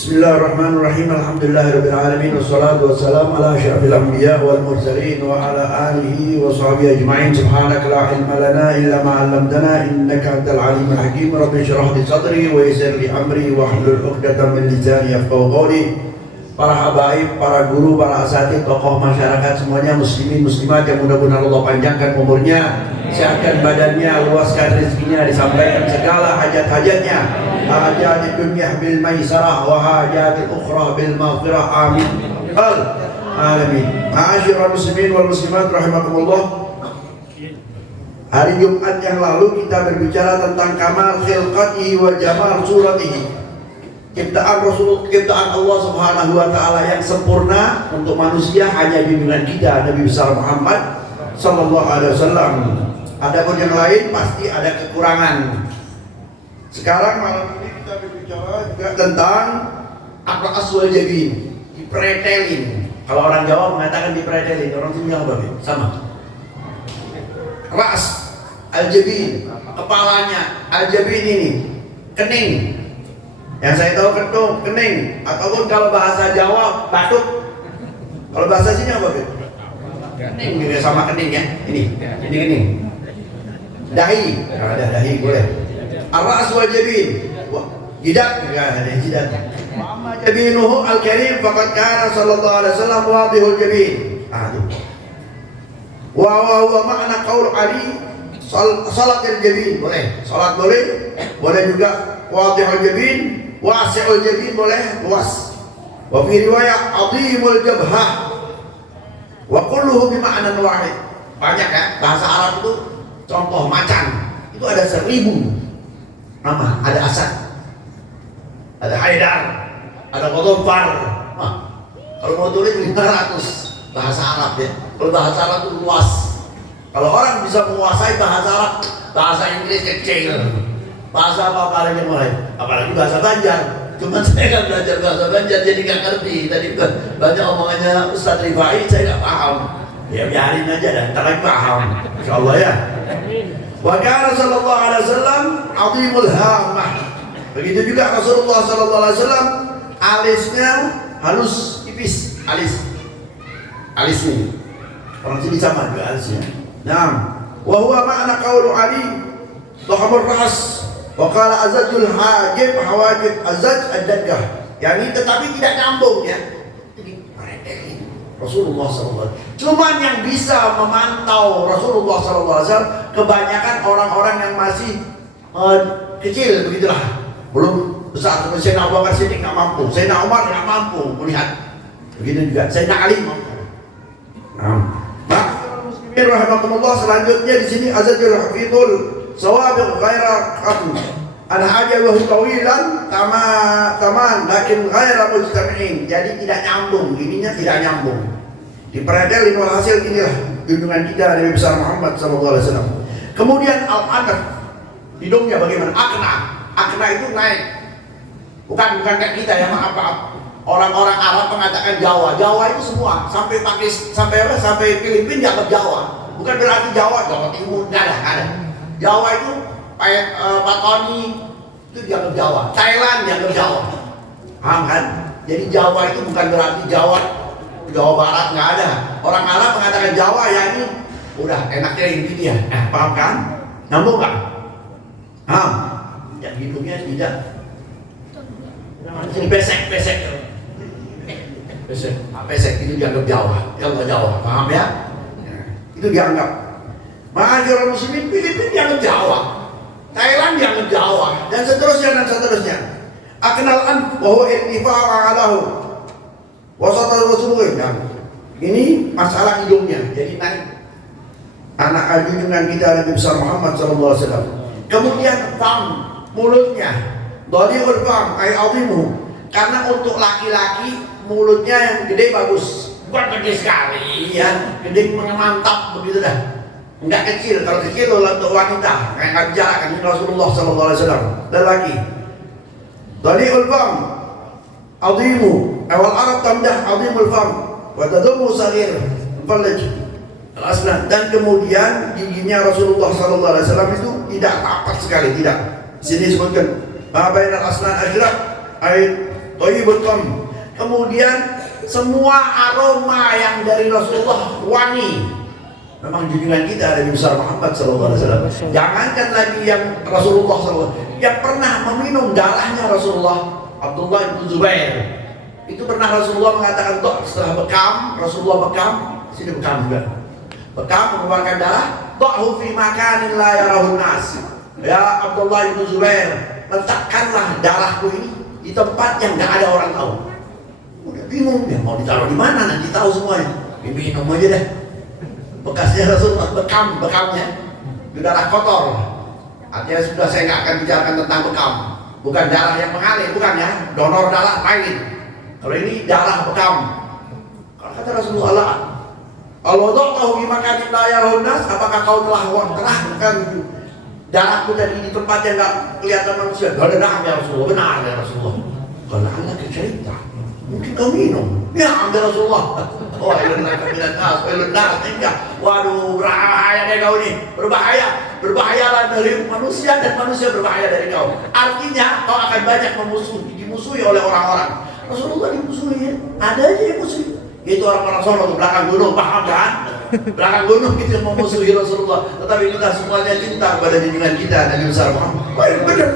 Bismillahirrahmanirrahim. Alhamdulillahirabbil alamin wassalatu wassalamu ala asyrafil anbiya wal mursalin wa ala alihi wa sahbihi ajma'in. Subhanaka la ilma lana illa ma 'allamtana innaka antal alimul hakim. Rabbi shrah li sadri wa yassir li amri wa hlul 'uqdatam min lisani yafqahu qawli. Para habaib, para guru, para asatidz, tokoh masyarakat semuanya, muslimin muslimat yang mudah-mudahan Allah panjangkan umurnya, sehatkan badannya, luaskan rezekinya, disampaikan segala hajat-hajatnya, hajat dunya bil maisarah wa hajat ukhra bil maghfirah, amin alamin. Ma'asyiral muslimin wal muslimat rahimakumullah. Hari Jumat yang lalu kita berbicara tentang kamal khilqatihi wa jamal suratihi, ciptaan Allah Subhanahu wa taala yang sempurna untuk manusia hanya junjungan kita Nabi besar Muhammad sallallahu alaihi wasallam. Adapun yang lain pasti ada kekurangan. Sekarang malam ini kita berbicara juga tentang ar-ra's wal jabin, dipretelin. Kalau orang Jawa mengatakan dipretelin, orang sini bilang apa? Sama. Ras al-jabin, kepalanya, al-jabin ini kening. Yang saya tahu kening, ataupun kalau bahasa Jawa batuk. Kalau bahasa sini apa? Kening, gitu sama kening ya. Ini kening. Dahi, ada dahi boleh. Ar-ra's wal jabin, jidat juga ada jidat. Amma jabinuhu al-karim faqad kana sallallahu alaihi wasallam wadihul jabin. Wa makna qaul Ali salatul jabin boleh. Salat boleh juga wadihul jabin. Wasi'ul jabin boleh, luas. Wa fi riwayat adhimul jabhah. Wa kulluhu bima'nan wahid. Banyak ya, bahasa Arab itu contoh macan. Itu ada 1000 nama, ada Asad, ada Haidar, ada Qadhafar. Kalau mau tulis 500 bahasa Arab ya. Kalau bahasa Arab itu luas. Kalau orang bisa menguasai bahasa Arab, bahasa Inggris kecil. Bahasa apa lagi mulai? Apalagi bahasa Banjar. Cuma saya kan belajar bahasa Banjar jadi nggak ngerti. Tadi banyak omongannya Ustaz Rifai, saya nggak paham. Ya biarin aja dan ntar lagi paham. Insyaallah ya. Wa kana sallallahu alaihi wasallam azimul hamah. Begitu juga Rasulullah sallallahu alaihi wasallam alisnya halus tipis, alis ini. Orang sini sama juga alisnya. Naam. Wa huwa ma'na qaulu Ali dhahamur ras. Waqala azajul hajib hawajib azaj ad-daggah, yakni tetapi tidak nyambung ya. Jadi Rasulullah SAW. Cuman yang bisa memantau Rasulullah SAW kebanyakan orang-orang yang masih kecil begitulah, belum besar. Seperti Sayyidina Abu Bakar Siddiq nggak mampu, Sayyidina Umar nggak mampu melihat. Begitu juga Sayyidina Ali mampu. Muslimin rahimakumullah, selanjutnya di sini azajul hafidul sawabiq ghaira qatl an hajabahu tawilan taman lakin ghaira mujtami'in. Jadi tidak nyambung, ininya tidak nyambung. Dipretelin walhasil inilah junjungan kita Nabi besar Muhammad sallallahu alaihi wasallam. Kemudian al-anaf, hidungnya bagaimana? Akna itu naik. Bukan kayak kita ya, maaf. Orang-orang Arab mengatakan Jawa itu semua sampai Filipina dianggap Jawa. Bukan berarti Jawa Timur, enggak ada. Jawa itu Patoni itu dianggap Jawa, Thailand dianggap Jawa. Paham kan? Jadi Jawa itu bukan berarti Jawa Barat, nggak ada. Orang Arab mengatakan Jawa ya ini udah enaknya ini dia. Paham kan? Nyambung kan? Yang hidungnya tidak. Pesek itu dianggap Jawa, Jawa. Paham ya? Itu dianggap. Ma'asyiral muslimin, Filipina dianggap Jawa, Thailand dianggap Jawa, dan seterusnya. Aknalan bahwa irtifa'u alahu wasatul rasulullah. Ini masalah hidungnya, jadi naik. Anak junjungan kita Nabi besar Muhammad sallallahu alaihi wasallam. Kemudian fam, mulutnya. Dhariul fam ay azimu. Karena untuk laki-laki mulutnya yang gede bagus, bukan gede sekali ya, gede mantap begitu dah. Enggak kecil, kalau kecil untuk wanita kayak nggak bicara kan Rasulullah sallallahu alaihi wasallam. Lelaki dhariul fam azimu, awal Arab tamdah azimul fam wa tadummu saghir falaj al-asnan. Dan kemudian giginya Rasulullah sallallahu alaihi wasallam itu tidak rapat sekali, tidak. Sini disebutkan ma bainal asnan ajrab ay thayyibul qam. Kemudian semua aroma yang dari Rasulullah wangi. Memang junjungan kita Nabi besar Muhammad sallallahu alaihi wasallam. Jangankan lagi yang Rasulullah sallallahu alaihi wasallam, yang pernah meminum darahnya Rasulullah, Abdullah bin Zubair. Itu pernah Rasulullah mengatakan, "Dok, setelah bekam, Rasulullah bekam, sini bekam juga. Bekam mengeluarkan darah, "Dhahu fi makanin la yarahun nas." Ya Abdullah bin Zubair, letakkanlah darahku ini di tempat yang enggak ada orang tahu. Udah bingung dia mau ditaruh di mana, nanti tahu semuanya. Minum aja deh. Bekasnya Rasulullah, bekamnya itu darah kotor. Artinya sudah saya nggak akan bicarakan tentang bekam, bukan darah yang mengalir, bukan ya, donor darah lain. Kalau ini darah bekam. Kalau kata Rasulullah, "Al-wada'u fi makanin la yarahun nas," apakah kau telah terangkan darahku tadi di tempat yang nggak kelihatan manusia? Benar ya Rasulullah, benar ya Rasulullah. Kalau anda cerita, mungkin kau minum. Ya Rasulullah. Oh, ilun nas, enggak. Waduh, berbahaya deh kau nih. Berbahayalah dari manusia dan manusia berbahaya dari kau. Artinya kau akan banyak dimusuhi oleh orang-orang. Rasulullah dimusuhi, ada aja yang musuhi. Itu orang-orang sono ke belakang gunung, paham kan? Belakang gunung itu yang memusuhi Rasulullah. Tetapi kita semuanya cinta kepada junjungan kita Nabi besar Muhammad. Benar.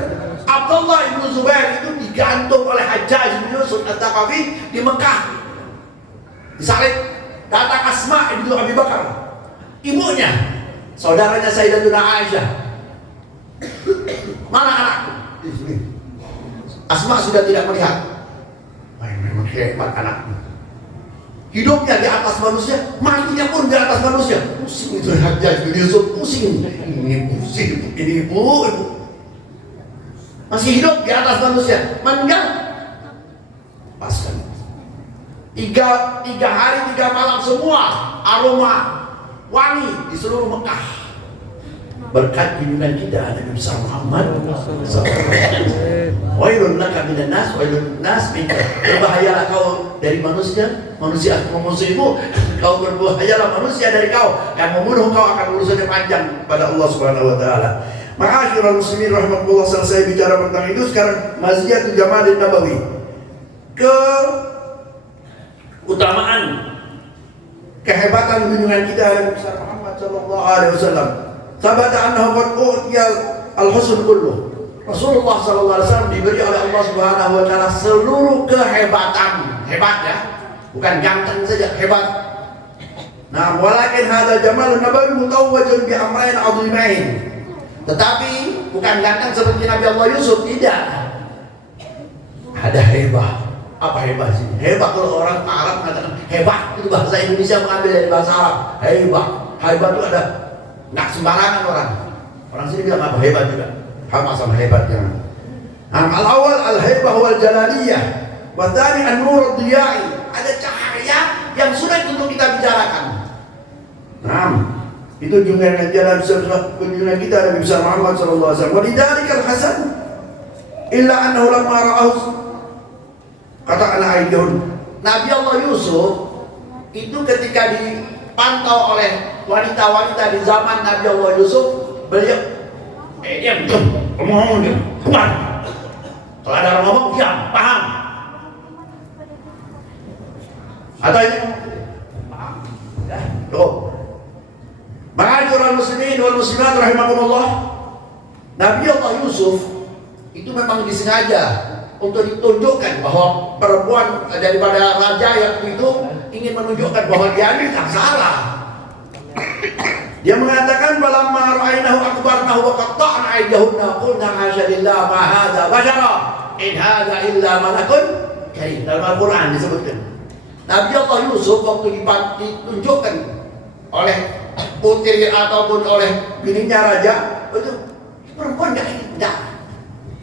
Abdullah bin Zubair itu digantung oleh Hajjaj bin Yusuf At-Thaqafi di Mekah. Disalib. Datang Asma ibnu Abi Bakar, ibunya, saudaranya Sayyidatuna Aisyah. Mana anakku? Di sini. Asma sudah tidak melihat. Memang hebat anaknya. Hidupnya di atas manusia, matinya pun di atas manusia. Pusing itu Hajjaj bin Yusuf, pusing. Ini pusing, ini ibu. Masih hidup di atas manusia, meninggal. Paskan. Tiga hari 3 malam semua aroma wangi di seluruh Mekah. Berkat junjungan kita Nabi besar Muhammad sallallahu alaihi wasallam. Wailun laka minan nas, wailun nas minka. Berbahayalah kau dari manusia memusuhimu. Kau berbahayalah manusia dari kau. Yang membunuh kau akan urusannya panjang pada Allah Subhanahu wa taala. Ma'asyiral muslimin rahimakumullah, selesai bicara tentang itu, sekarang Maziyatul Jamalin Nabawi. Utamaan kehebatan junjungan kita Nabi besar Muhammad sallallahu alaihi wasallam. Sabata annahu qad utiya al-husn kulluh. Rasulullah sallallahu alaihi wasallam diberi oleh Allah Subhanahu wa taala seluruh kehebatan. Hebat ya, bukan ganteng saja, hebat. Nah, walakin hadza jamalun nabawi mutawwajun bi amrayn 'azimain. Tetapi bukan ganteng seperti Nabi Allah Yusuf, tidak. Ada hebat. Apa hebat sih? Hebat kalau orang Arab mengatakan hebat, itu bahasa Indonesia mengambil dari bahasa Arab. Hebat itu ada, nggak sembarangan orang. Orang sini bilang apa hebat juga. Sama sama hebatnya. Al-awwal al-haibah wal jalaliyah, wa tsani an-nur ad-diya'i. Ada cahaya yang sulit untuk kita bicarakan. Nah, itu junjungan kita Nabi besar Muhammad sallallahu alaihi wasallam. Wa lidzalikal hasan illa annahu lamma ra'ahu kata anak Aidun, Nabi Allah Yusuf itu ketika dipantau oleh wanita-wanita di zaman Nabi Allah Yusuf, beliau diam, ngomong dia, kuat. Kalau ada orang ngomong, diam, paham. Atau ini, paham? Ya, tuh. Ma'asyiral muslimin wal muslimat rahimakumullah. Nabi Allah Yusuf itu memang disengaja untuk ditunjukkan bahwa perempuan daripada raja yang itu ingin menunjukkan bahwa dia ini tak salah. Dia mengatakan balamma ra'ainahu akbarnahu wa qatta'na aydahunna qulna hasya lillah ma hadza bashara in hadza illa malakun karim. Dalam Al-Qur'an disebutkan Nabi Allah Yusuf waktu ditunjukkan oleh putri ataupun oleh bininya raja, itu perempuan enggak,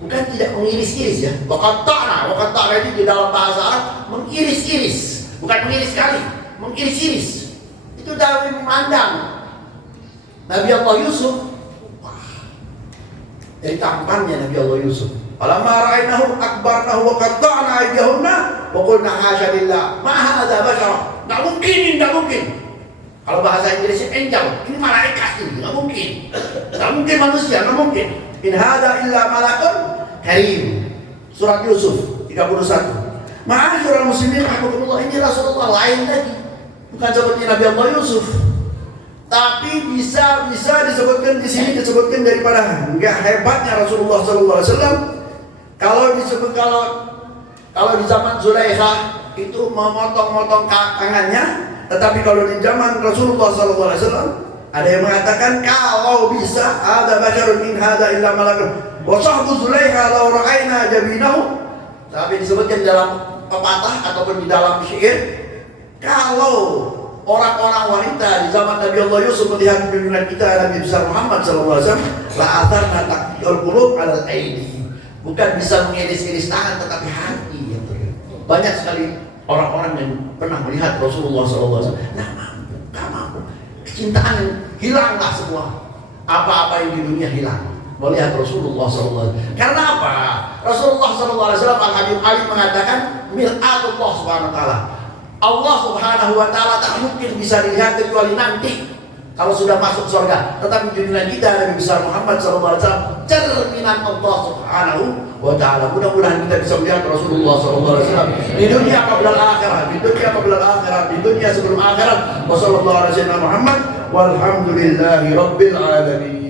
bukan tidak mengiris-iris ya. Waqatta'na itu di dalam bahasa Arab mengiris-iris, bukan mengiris kali, mengiris-iris. Itu dalam memandang Nabi Allah Yusuf. Wah, dari tampannya Nabi Allah Yusuf. Falamma ra'ainahu akbarnahu wa qatta'na aydiyahunna wa qulna hasya lillah ma hadza bashara. Enggak mungkin. Kalau bahasa Inggrisnya angel, ini malaikat ini, enggak mungkin. Enggak mungkin manusia, enggak mungkin. In hadza illa malakun karim. Surat Yusuf 31. Ma'asyiral muslimin rahimakumullah, ini Rasulullah lain lagi. Bukan seperti Nabi Allah Yusuf. Tapi bisa disebutkan di sini, disebutkan daripada enggak hebatnya Rasulullah SAW. Kalau di zaman Zulaikha itu memotong-motong tangannya, tetapi kalau di zaman Rasulullah SAW ada yang mengatakan kalau bisa ada basyarun in hada illa malakun wa sahbu Zulaikha law ra'ayna jabinahu. Tapi disebutkan dalam pepatah ataupun di dalam syair, kalau orang-orang wanita di zaman Nabi Allah Yusuf melihat junjungan kita Nabi besar Muhammad SAW, la atharna taqdiul qulub 'alal aidi. Bukan bisa mengiris-iris tangan, tetapi hati yang tergerak. Banyak sekali orang-orang yang pernah melihat Rasulullah SAW. Nah, gak mampu. Kecintaan hilanglah semua. Apa-apa yang di dunia hilang melihat Rasulullah SAW. Karena apa? Rasulullah SAW Al-Habib Ali mengatakan mir'atullah subhanahu wa ta'ala. Allah subhanahu wa ta'ala tak mungkin bisa dilihat kecuali nanti kalau sudah masuk surga. Tetapi junjungan kita Nabi besar Muhammad SAW cerminan Allah subhanahu wa ta'ala. Mudah-mudahan kita bisa melihat Rasulullah SAW di dunia qabla al-akhirah, di dunia qabla al-akhirah, di dunia sebelum akhirat. Wassallallahu ala sayyidina Muhammad walhamdulillahi rabbil alamin.